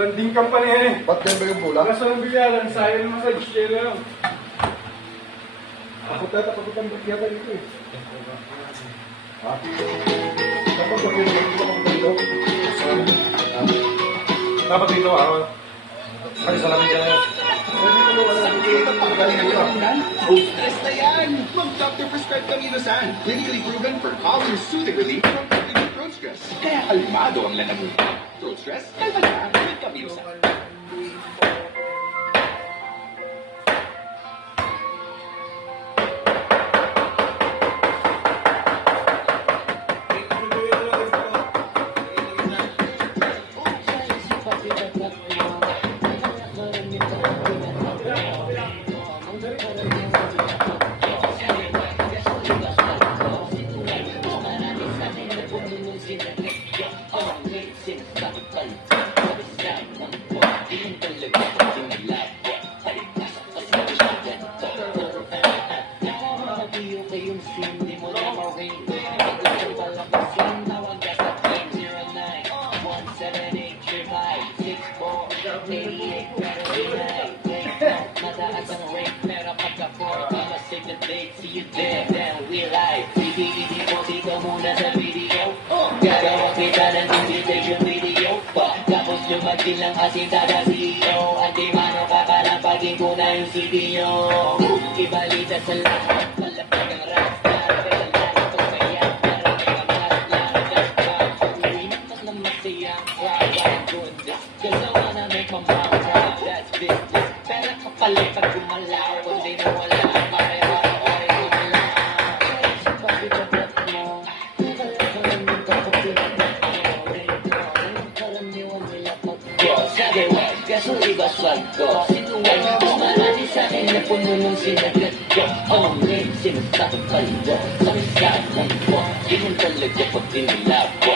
Branding company yan eh. Ba't yan ba yung bulang? Kaso ng bilyaran, sayang ng massage. Kaya lang. Papunta yata dito eh. Ha? Dapat ba pinagpapagpapag dito? Dapat dito, ay, salamin ka na. Stress na yan! Mag-doctor prescribe Caminosan. Clinically proven for calm and soothing relief from complicated throat stress. Kaya kalmado ang lalamunan. Throat stress, kalma na with Caminosan. Bilang asintada CEO at di mano kakalapagin ko na yung CDO. Ibalita sa lahat, malapag ang rasta. Kaya lalo pagkayak, para may kamaslang gasta. Uwi naman na masaya, proud and good. Gasawa na may pambawa, that's business. Pera kapalit pag gumalaw, kundi na wala. Pareho ay gumalaw. Pagkitapat mo, nakalakan yung kapatid. Karaniwan nila sabi mo, kaso iba swag ko. Sinuwag ko, marami sa akin na puno nung sinagat ko. Only, sinasabi ko. Sa misal ng ko, di mo talaga pag dinilap ko.